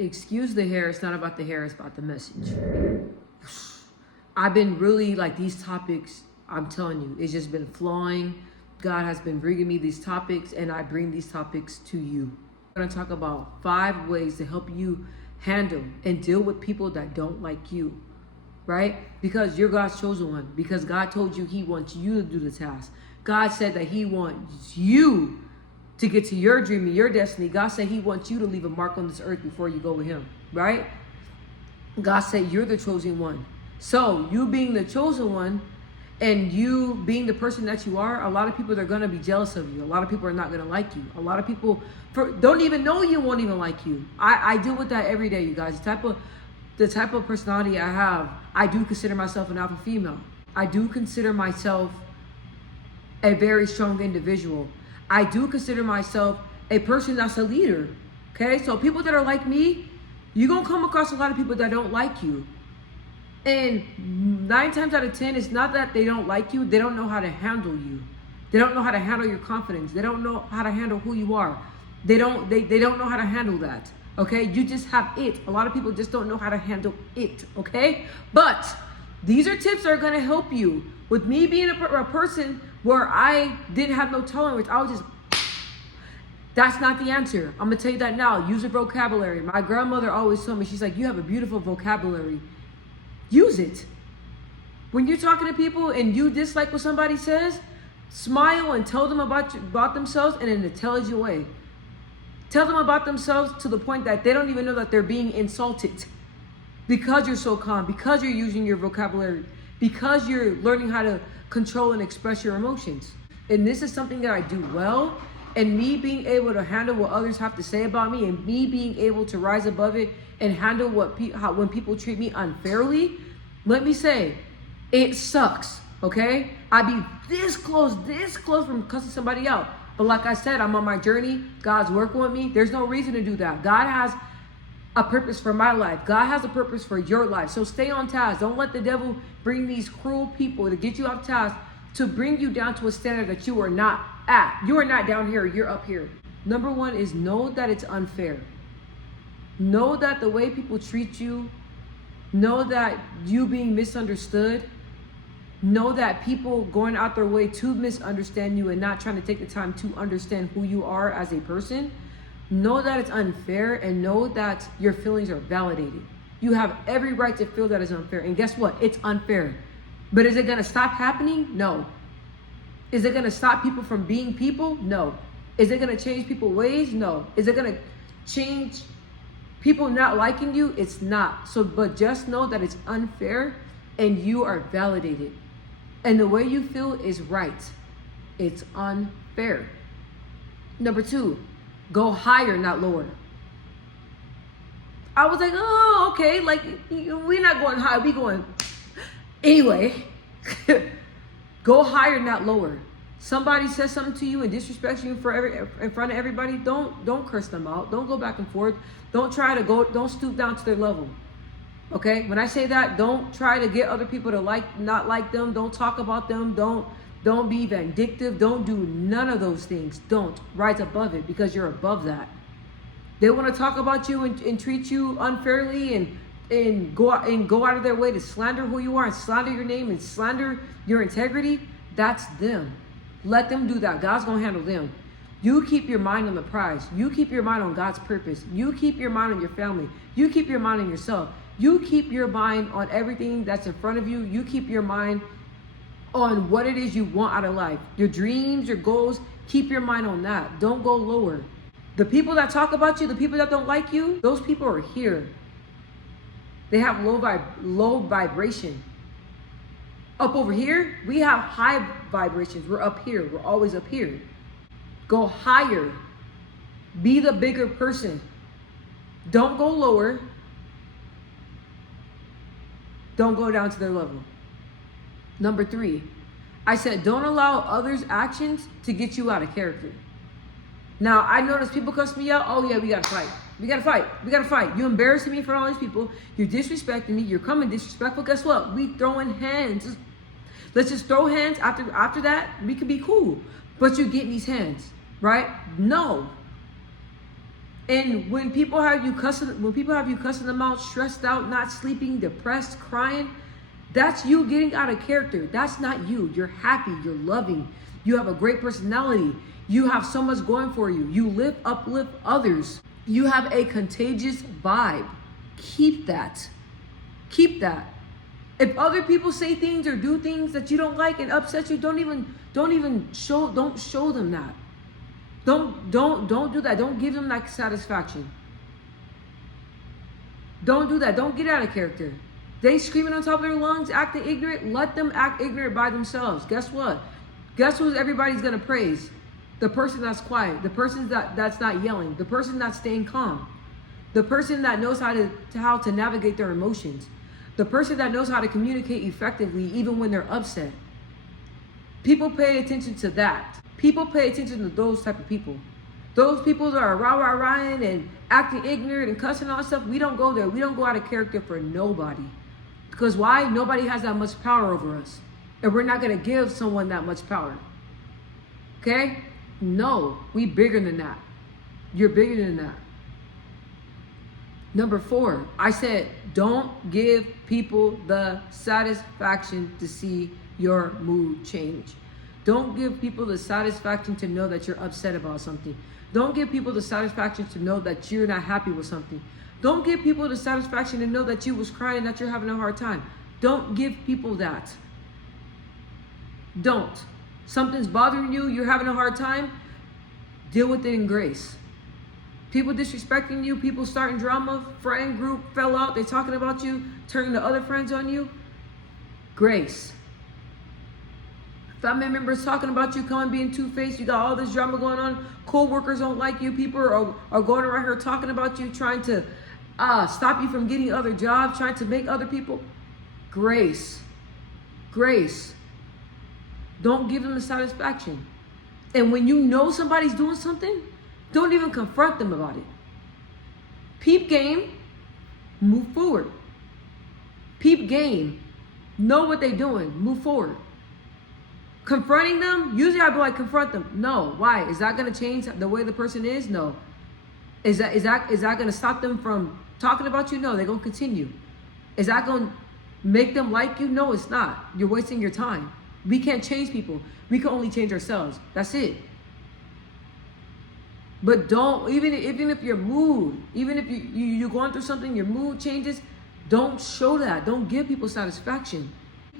excuse the hair. It's not about the hair. It's about the message. I've been really like these topics. I'm telling you, it's just been flowing. God has been bringing me these topics, and I bring these topics to you. I'm going to talk about 5 ways to help you handle and deal with people that don't like you, right? Because you're God's chosen one. Because God told you He wants you to do the task. God said that He wants you to get to your dream and your destiny. God said He wants you to leave a mark on this earth before you go with Him, right? God said you're the chosen one. So you being the chosen one, and you being the person that you are, a lot of people are going to be jealous of you. A lot of people are not going to like you. A lot of people don't even know you, won't even like you. I deal with that every day, you guys. The type of personality I have, I do consider myself an alpha female. I do consider myself a very strong individual. I do consider myself a person that's a leader. Okay, so people that are like me, you're going to come across a lot of people that don't like you. And 9 times out of 10, it's not that they don't like you. They don't know how to handle you. They don't know how to handle your confidence. They don't know how to handle who you are. They don't know how to handle that. Okay, you just have it. A lot of people just don't know how to handle it. Okay, but these are tips that are going to help you. With me being a person where I didn't have no tolerance, I was just, that's not the answer. I'm going to tell you that now. Use your vocabulary. My grandmother always told me, she's like, you have a beautiful vocabulary. Use it. When you're talking to people and you dislike what somebody says, smile and tell them about themselves in an intelligent way. Tell them about themselves to the point that they don't even know that they're being insulted. Because you're so calm, because you're using your vocabulary, because you're learning how to control and express your emotions. And this is something that I do well. And me being able to handle what others have to say about me, and me being able to rise above it and handle when people treat me unfairly, let me say, it sucks, okay? I be this close from cussing somebody out. But like I said, I'm on my journey. God's working with me. There's no reason to do that. God has a purpose for my life. God has a purpose for your life. So stay on task. Don't let the devil bring these cruel people to get you off task, to bring you down to a standard that you are not at. You are not down here, you're up here. Number 1 is know that it's unfair. Know that the way people treat you, know that you being misunderstood, know that people going out their way to misunderstand you and not trying to take the time to understand who you are as a person. Know that it's unfair, and know that your feelings are validated. You have every right to feel that it's unfair. And guess what? It's unfair. But is it going to stop happening? No. Is it going to stop people from being people? No. Is it going to change people's ways? No. Is it going to change people not liking you? It's not. So, but just know that it's unfair and you are validated. And the way you feel is right. It's unfair. Number 2, go higher, not lower. I was like, oh, okay. Like, we're not going high. We going anyway. Go higher, not lower. Somebody says something to you and disrespects you in front of everybody, don't curse them out. Don't go back and forth. Don't stoop down to their level. Okay? When I say that, don't try to get other people to not like them. Don't talk about them. Don't be vindictive. Don't do none of those things. Don't rise above it, because you're above that. They want to talk about you and treat you unfairly and go out of their way to slander who you are and slander your name and slander your integrity. That's them. Let them do that. God's going to handle them. You keep your mind on the prize. You keep your mind on God's purpose. You keep your mind on your family. You keep your mind on yourself. You keep your mind on everything that's in front of you. You keep your mind on what it is you want out of life. Your dreams, your goals, keep your mind on that. Don't go lower. The people that talk about you, the people that don't like you, those people are here. They have low vibration. Up over here, we have high vibrations. We're up here. We're always up here. Go higher. Be the bigger person. Don't go lower. Don't go down to their level. Number 3, I said don't allow others' actions to get you out of character. Now, I notice people cuss me out. Oh, yeah, we got to fight. We got to fight. We got to fight. You're embarrassing me in front of all these people. You're disrespecting me. You're coming disrespectful. Guess what? We throwing hands. Let's just throw hands. After that, we can be cool. But you're getting these hands, right? No. And when people have you cussing them out, stressed out, not sleeping, depressed, crying, that's you getting out of character. That's not you. You're happy, you're loving, you have a great personality, you have so much going for you. You uplift others. You have a contagious vibe. Keep that. Keep that. If other people say things or do things that you don't like and upset you, don't show them that. Don't do that. Don't give them that satisfaction. Don't do that. Don't get out of character. They screaming on top of their lungs, acting ignorant. Let them act ignorant by themselves. Guess what? Guess who everybody's gonna praise? The person that's quiet. The person that's not yelling. The person that's staying calm. The person that knows how to navigate their emotions. The person that knows how to communicate effectively even when they're upset. People pay attention to that. People pay attention to those type of people. Those people that are rah-rah-rahing and acting ignorant and cussing and all that stuff, we don't go there. We don't go out of character for nobody. Because why? Nobody has that much power over us. And we're not going to give someone that much power. Okay? No, we bigger than that. You're bigger than that. Number 4, I said, don't give people the satisfaction to see your mood change. Don't give people the satisfaction to know that you're upset about something. Don't give people the satisfaction to know that you're not happy with something. Don't give people the satisfaction to know that you was crying, that you're having a hard time. Don't give people that. Don't. Something's bothering you, you're having a hard time, deal with it in grace. People disrespecting you, people starting drama, friend group fell out, they're talking about you, turning the other friends on you. Grace. Family members talking about you, coming being two-faced, you got all this drama going on, co-workers don't like you, people are going around here talking about you, trying to stop you from getting other jobs, trying to make other people. Grace. Grace. Don't give them the satisfaction. And when you know somebody's doing something, don't even confront them about it. Peep game, move forward. Peep game, know what they're doing, move forward. Confronting them, usually I'd be like, confront them. No, why? Is that gonna change the way the person is? No. Is that gonna stop them from talking about you? No, they're gonna continue. Is that gonna make them like you? No, it's not. You're wasting your time. We can't change people. We can only change ourselves. That's it. But don't, even if your mood, even if you're going through something, your mood changes, don't show that. Don't give people satisfaction.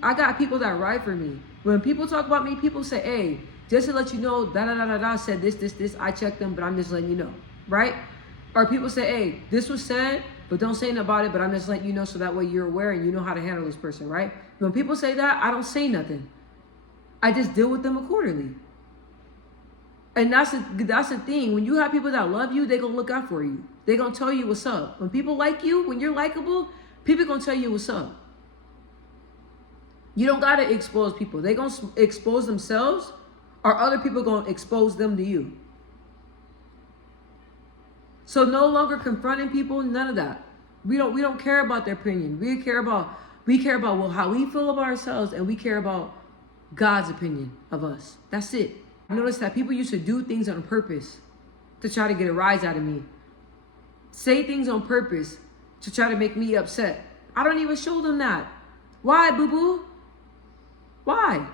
I got people that ride for me. When people talk about me, people say, hey, just to let you know, da-da-da-da-da said this, I checked them, but I'm just letting you know, right? Or people say, hey, this was said, but don't say nothing about it, but I'm just letting you know so that way you're aware and you know how to handle this person, right? When people say that, I don't say nothing. I just deal with them accordingly. And that's the thing. When you have people that love you, they're going to look out for you. They're going to tell you what's up. When people like you, when you're likable, people are going to tell you what's up. You don't got to expose people. They're going to expose themselves, or other people going to expose them to you. So no longer confronting people, none of that. We don't care about their opinion. We care about well, how we feel about ourselves, and we care about God's opinion of us. That's it. I noticed that people used to do things on purpose to try to get a rise out of me. Say things on purpose to try to make me upset. I don't even show them that. Why, boo-boo? Why?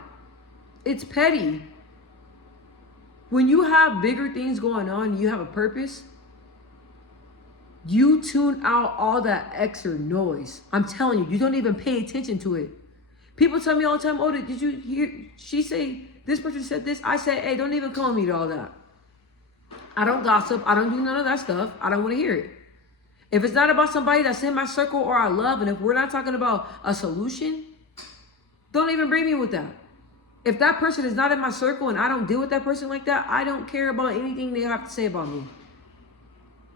It's petty. When you have bigger things going on, you have a purpose, you tune out all that extra noise. I'm telling you, you don't even pay attention to it. People tell me all the time, oh, did you hear she say, this person said this? I say, hey, don't even call me to all that. I don't gossip. I don't do none of that stuff. I don't want to hear it. If it's not about somebody that's in my circle or I love, and if we're not talking about a solution, don't even bring me with that. If that person is not in my circle and I don't deal with that person like that, I don't care about anything they have to say about me.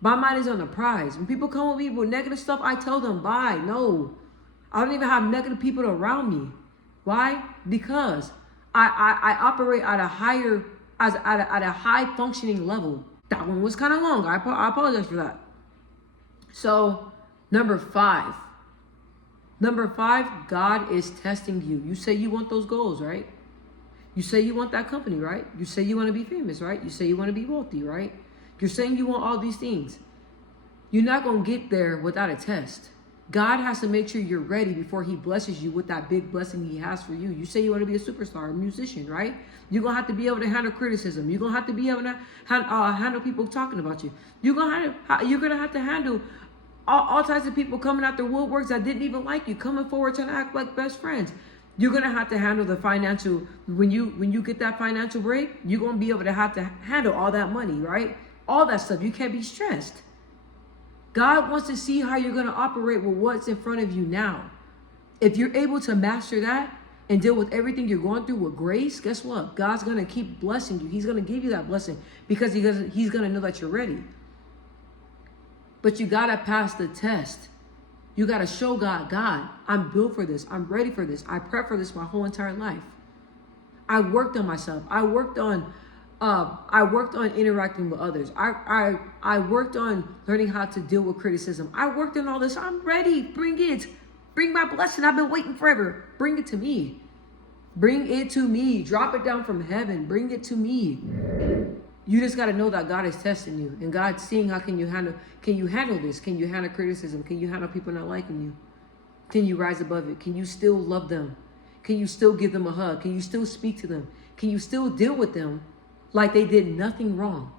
My mind is on the prize. When people come with me with negative stuff, I tell them, bye. No. I don't even have negative people around me. Why? Because I operate at a high functioning level. That one was kind of long. I apologize for that. So, number 5. Number 5, God is testing you. You say you want those goals, right? You say you want that company, right? You say you want to be famous, right? You say you want to be wealthy, right? You're saying you want all these things. You're not going to get there without a test. God has to make sure you're ready before he blesses you with that big blessing he has for you. You say you want to be a superstar, a musician, right? You're going to have to be able to handle criticism. You're going to have to be able to handle people talking about you. You're going to have to handle all types of people coming out their woodworks that didn't even like you, coming forward trying to act like best friends. You're going to have to handle the financial, when you get that financial break, you're going to be able to have to handle all that money, right? All that stuff. You can't be stressed. God wants to see how you're going to operate with what's in front of you now. If you're able to master that and deal with everything you're going through with grace, guess what? God's going to keep blessing you. He's going to give you that blessing because he's going to know that you're ready. But you got to pass the test. You got to show God, I'm built for this. I'm ready for this. I prep for this my whole entire life. I worked on myself. I worked on interacting with others. I worked on learning how to deal with criticism. I worked on all this. I'm ready. Bring it. Bring my blessing. I've been waiting forever. Bring it to me. Bring it to me. Drop it down from heaven. Bring it to me. You just got to know that God is testing you, and God's seeing how can you handle this? Can you handle criticism? Can you handle people not liking you? Can you rise above it? Can you still love them? Can you still give them a hug? Can you still speak to them? Can you still deal with them like they did nothing wrong?